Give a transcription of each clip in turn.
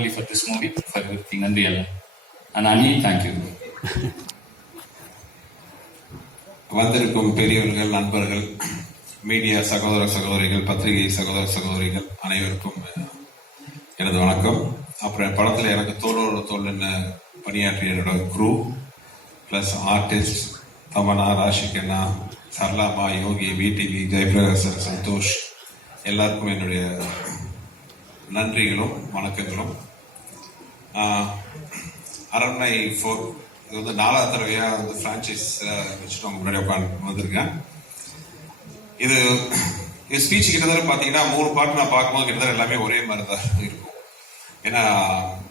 only for this movie, for everything. Nandri Allah. And Ani, thank you. வந்திருக்கும் பெரியவர்கள், நண்பர்கள், media சகோதர சகோதரிகள், பத்திரிகை சகோதர சகோதரிகள் அனைவருக்கும் எனது வணக்கம். அப்புறம் படத்தில் எனக்கு தோளோட தோல்னு பணியாற்றிய என்னோட crew plus artist Tamannaah, Raashi Khanna, சர்லாமா, யோகி, விடிவி, ஜெயபிரகாஷ், சந்தோஷ் எல்லாருக்கும் என்னுடைய நன்றிகளும் வணக்கங்களும். அரண்மனை 4 இது வந்து 4வது தடவையா வந்து பிரான்சைஸ் வச்சுட்டு அவங்க முன்னாடி உட்காந்து வந்திருக்கேன். இது ஸ்பீச் கிட்டத்தட்ட பார்த்தீங்கன்னா 3 பாட்டு நான் பார்க்கும்போது கிட்டத்தட்ட எல்லாமே ஒரே மாதிரி தான் இருக்கும். ஏன்னா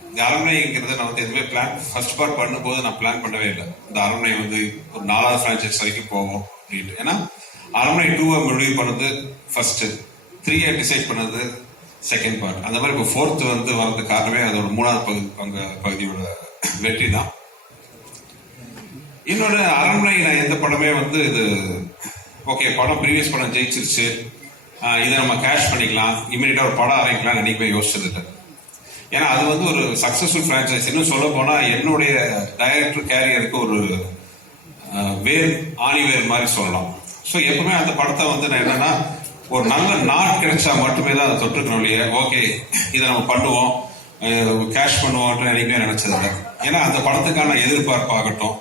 இந்த அரண்மனைங்கிறத நான் வந்து எதுவுமே ஃபர்ஸ்ட் பார்ட் பண்ணும்போது நான் பிளான் பண்ணவே இல்லை. இந்த அரண்மனை வந்து ஒரு 4வது பிரான்சைஸ் வரைக்கும் போவோம் அப்படின்ட்டு. ஏன்னா அரண்மனை 2 முடிவு பண்ணது ஃபர்ஸ்ட், 3 டிசைட் பண்ணது செகண்ட் பார்ட். அந்த மாதிரி இப்போ 4th வந்து வரது காரணமே அதோட 3வது பகுதியோட வெற்றி தான். இன்னொன்று, அரண்மனை நான் எந்த படமே வந்து இது ஓகே படம் ப்ரீவியஸ் படம் ஜெயிச்சிருச்சு, இதை நம்ம கேஷ் பண்ணிக்கலாம், இமீடியட்டா ஒரு படம் ஆரம்பிக்கலாம் என்னைக்குமே யோசிச்சது இல்லை. ஏன்னா அது வந்து ஒரு சக்சஸ்ஃபுல் பிரான்சைஸ். இன்னும் சொல்ல போனா என்னுடைய டைரக்டர் கேரியருக்கு ஒரு ஆணிவேர் மாதிரி சொல்லலாம். ஸோ எப்பவுமே அந்த படத்தை வந்து நான் என்னன்னா ஒரு நல்ல நாட் கிடைச்சா மட்டுமே தான் அதை தொற்றுக்கணும் இல்லையா, ஓகே இதை நம்ம பண்ணுவோம், கேஷ் பண்ணுவோம் என்னைக்குமே நினைச்சதில்லை. ஏன்னா அந்த படத்துக்கான எதிர்பார்ப்பாகட்டும்,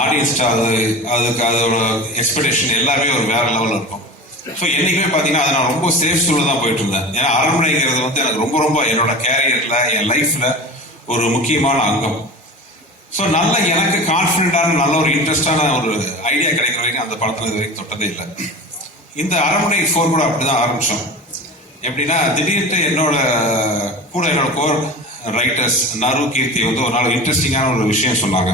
ஆடியன்ஸ்டா அதுக்கு அதோட எக்ஸ்பெக்டேஷன் எல்லாமே ஒரு வேற லெவலில் இருக்கும். ஸோ என்னைக்குமே பார்த்தீங்கன்னா அதை நான் ரொம்ப சேஃப் சூழல் தான் போயிட்டு இருந்தேன். ஏன்னா அரண்மனைங்கிறது வந்து எனக்கு ரொம்ப ரொம்ப என்னோட கேரியர்ல, என் லைஃப்ல ஒரு முக்கியமான அங்கம். ஸோ நல்ல எனக்கு கான்ஃபிடண்டான நல்ல ஒரு இன்ட்ரெஸ்டான ஒரு ஐடியா கிடைக்கிற வரைக்கும் அந்த படத்துல இது வரைக்கும் தொட்டதே இல்லை. இந்த அரண்மனை 4 கூட அப்படிதான் ஆரம்பிச்சோம். எப்படின்னா திடீர்னு என்னோட கோர் ரைட்டர்ஸ் நரு, கீர்த்தி வந்து ஒரு நாள் இன்ட்ரெஸ்டிங்கான ஒரு விஷயம் சொன்னாங்க.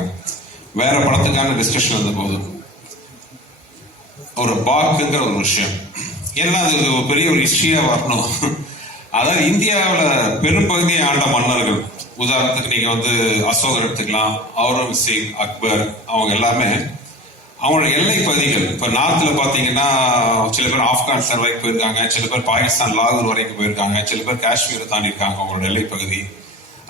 வேற படத்துக்கான டிஸ்கஷன் இருந்த போது ஒரு பாக்குங்கிற ஒரு விஷயம், ஏன்னா அது ஒரு பெரிய ஒரு ஹிஸ்டரியா வரணும். அதாவது இந்தியாவில் பெரும்பகுதியை ஆண்ட மன்னர்கள், உதாரணத்துக்கு நீங்க வந்து அசோகர் எடுத்துக்கலாம், அவுரங்கசீப், அக்பர், அவங்க எல்லாமே அவங்களோட எல்லை பகுதிகள். இப்ப நார்த்ல பாத்தீங்கன்னா சில பேர் ஆப்கானிஸ்தான் வரைக்கும் போயிருக்காங்க, சில பேர் பாகிஸ்தான் லாகூர் வரைக்கும் போயிருக்காங்க, சில பேர் காஷ்மீரை தாண்டி இருக்காங்க அவங்களோட எல்லை பகுதி.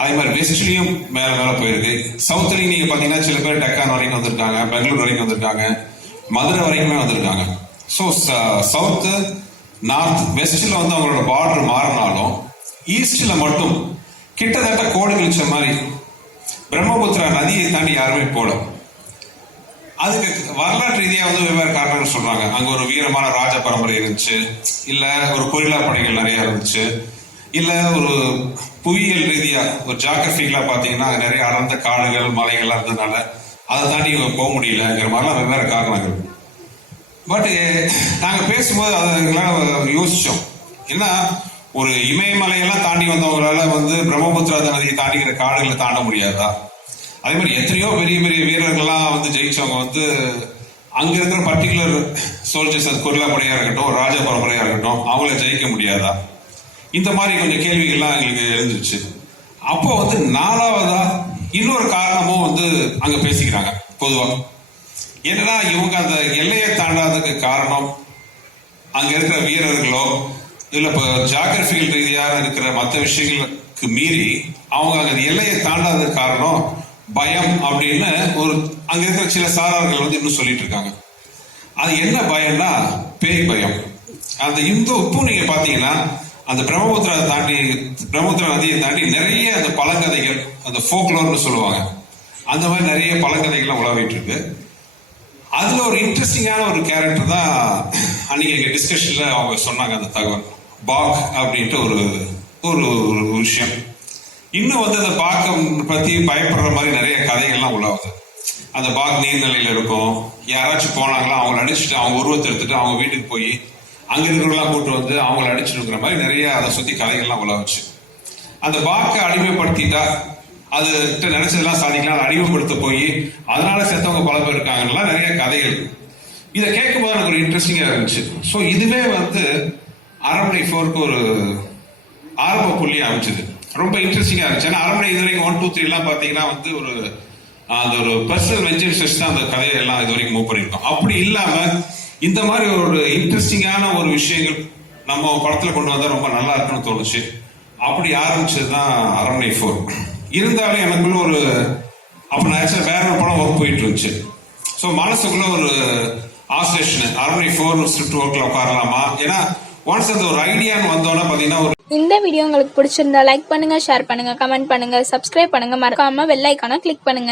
அதே மாதிரி வெஸ்ட்லயும் மேல போயிருக்கு. சவுத்லயும் நீங்க பாத்தீங்கன்னா சில பேர் டெக்கான் வரைக்கும் வந்திருக்காங்க, பெங்களூர் வரைக்கும் வந்திருக்காங்க, மதுரை வரைக்குமே வந்திருக்காங்க. ஸோ சவுத், நார்த், வெஸ்ட்ல வந்து அவங்களோட பார்டர் மாறினாலும் ஈஸ்ட்ல மட்டும் கிட்டத்தட்ட கோடு கிழிச்ச மாதிரி பிரம்மபுத்திரா நதியை தாண்டி யாருமே போல. அதுக்கு வரலாற்று ரீதியா வந்து வெவ்வேறு காரணங்கள் சொல்றாங்க. அங்க ஒரு வீரமான ராஜ பரம்பரை இருந்துச்சு, இல்ல ஒரு கொரில்லா படைகள் நிறைய இருந்துச்சு, இல்ல ஒரு புவியியல் ரீதியா ஒரு ஜியாகிரபிக்கலா பாத்தீங்கன்னா நிறைய அடர்ந்த காடுகள், மலைகள்லாம் இருந்ததுனால அதை தாண்டி போக முடியலங்கிற மாதிரிலாம் வெவ்வேறு காரணங்கள். பட் நாங்க பேசும்போது அதெல்லாம் யோசிச்சோம். ஏன்னா ஒரு இமயமலையெல்லாம் தாண்டி வந்தவங்களால வந்து பிரம்மபுத்திரா நதியை தாண்டிக்கிற காடுகளை தாண்ட முடியாதா? அதே மாதிரி எத்தனையோ பெரிய பெரிய வீரர்கள்லாம் வந்து ஜெயிச்சவங்க வந்து அங்க இருக்கிற பர்டிகுலர் சோல்ஜர்ஸ், அது கொரில்லா படையா இருக்கட்டும், ராஜ பரம்பரையா இருக்கட்டும், அவங்கள ஜெயிக்க முடியாதா? இந்த மாதிரி கொஞ்சம் கேள்விகள்லாம் எங்களுக்கு எழுந்துருச்சு. அப்போ வந்து 4வதா இன்னொரு காரணமும் வந்து அங்க பேசிக்கிறாங்க. பொதுவா என்னன்னா இவங்க அந்த எல்லையை தாண்டாததுக்கு காரணம் அங்க இருக்கிற வீரர்களோ இல்ல இப்போ ஜியாகிரபிக்கல் ரீதியாக இருக்கிற மற்ற விஷயங்களுக்கு மீறி அவங்க அங்க எல்லையை தாண்டாததுக்கு காரணம் பயம் அப்படின்னு ஒரு அங்க இருக்கிற சில சாரார்கள் வந்து இன்னும் சொல்லிட்டு இருக்காங்க. அது என்ன பயம்னா பேய் பயம். அந்த இப்போ நீங்க பாத்தீங்கன்னா அந்த பிரம்மபுத்திரா நதியை தாண்டி நிறைய அந்த பழங்கதைகள், அந்த ஃபோக்லோர்னு சொல்லுவாங்க, அந்த மாதிரி நிறைய பழங்கதைகள்லாம் உலாவிட்டு இருக்கு. அதுல ஒரு இன்ட்ரெஸ்டிங்கான ஒரு கேரக்டர் தான் அன்னைக்கு எங்க டிஸ்கஷன்ல அவங்க சொன்னாங்க. அந்த தகவல் பாக் அப்படின்ட்டு ஒரு விஷயம். இன்னும் வந்து அந்த பாக்கை பத்தி பயப்படுற மாதிரி நிறைய கதைகள்லாம் உலாவுது. அந்த பாக் நீர்நிலையில இருக்கும், யாராச்சும் போனாங்களா அவங்களை அடிச்சுட்டு அவங்க உருவத்தை எடுத்துட்டு அவங்க வீட்டுக்கு போய் அங்க இருக்கிறவங்களாம் கூட்டு வந்து அவங்களை அடிச்சுடுங்கிற மாதிரி நிறைய அதை சுத்தி கதைகள்லாம் உலாவுச்சு. அந்த பாக்கை அடிமைப்படுத்திட்டா அது நினைச்சதெல்லாம் சாதிக்கலாம், அடிமைப்படுத்த போய் அதனால செத்தவங்க பல பேர் இருக்காங்கலாம் நிறைய கதைகள். இதை கேட்கும் போது எனக்கு ஒரு இன்ட்ரெஸ்டிங்கா இருந்துச்சு. ஸோ இதுவே வந்து அரண்மனை 4க்கு ஒரு ஆரம்ப புள்ளி அமைச்சது. ரொம்ப இன்ட்ரெஸ்டிங்கா இருந்துச்சு. ஏன்னா அரண்மனை இது வரைக்கும் 1, 2, 3 எல்லாம் பாத்தீங்கன்னா வந்து ஒரு அந்த ஒரு பர்சனல் வெஞ்சன்ஸ் தான் அந்த கதையெல்லாம் இது வரைக்கும் மூவ் பண்ணிருக்கோம். அப்படி இல்லாம இந்த மாதிரி ஒரு இன்ட்ரெஸ்டிங்கான ஒரு விஷயங்கள் நம்ம படத்துல கொண்டு வந்தா ரொம்ப நல்லா இருக்குன்னு தோணுச்சு. அப்படி ஆரம்பிச்சதுதான் அரண்மனை 4. இருந்தாலும் எனக்குள்ள ஒரு அப்ப நான் ஆக்சுவலா வேற ஒரு படம் ஒர்க் போயிட்டு இருந்துச்சு. ஸோ மனசுக்குள்ள ஒரு ஆசோசியேஷன் அரண்மனை 4 ஸ்கிரிப்ட் ஒர்க்ல உட்காரலாமா, ஏன்னா ஒன்ஸ் அந்த ஒரு ஐடியான்னு வந்தோன்னா பாத்தீங்கன்னா ஒரு இந்த வீடியோ உங்களுக்கு பிடிச்சிருந்தா லைக் பண்ணுங்க, ஷேர் பண்ணுங்க, கமெண்ட் பண்ணுங்க, சப்ஸ்கிரைப் பண்ணுங்க, மறக்காம பெல் ஐகானை கிளிக் பண்ணுங்க.